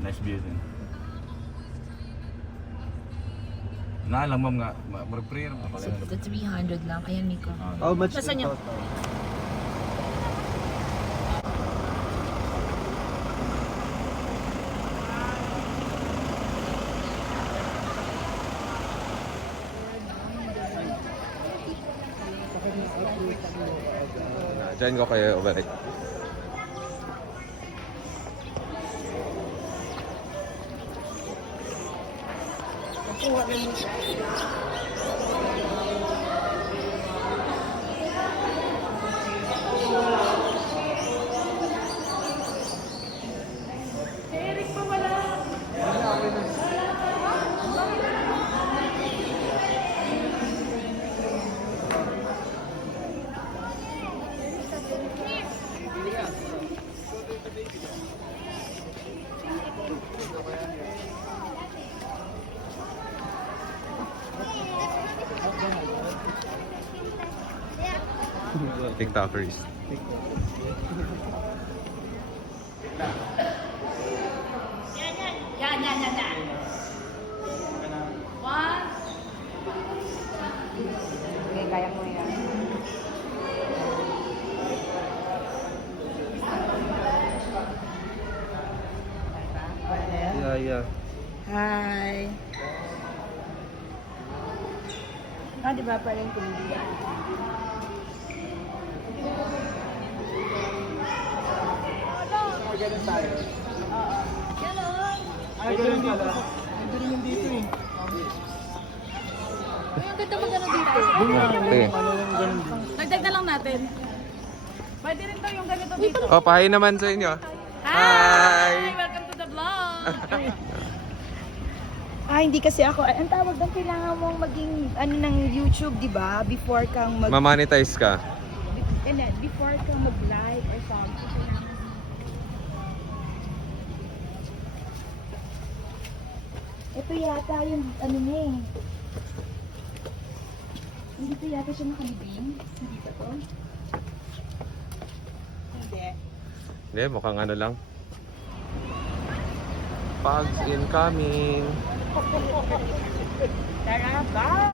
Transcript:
Nice view din. Lang ma'am nga, prayer mo So, the 300 lang. Ayan, Miko. How much Nasaan in yun? total? Diyan ko kayo overrate. TikTokers. Yan. One. Okay, kaya mo yan. Yeah. Hi. Di ba parang kumili? Ganun tayo. Ganon. Ganun pala. Ito rin yung dito eh. Uy, ang ganda magano dito. Okay. Ganun din. Dagdag na lang natin. Pwede rin daw yung ganito dito. Oh, pahay naman sa inyo. Hi! Welcome to the vlog! Hindi kasi ako, ang tawag doon, kailangan mong maging, ng YouTube, di ba? Before kang Mamonetize ka. before kang mag-like or something. Ito yata yung, niya eh. Hindi to yata siya nakalibing. Hindi ba to? Hindi. Hindi, mukhang ano lang. Pogs incoming. Tara, bye!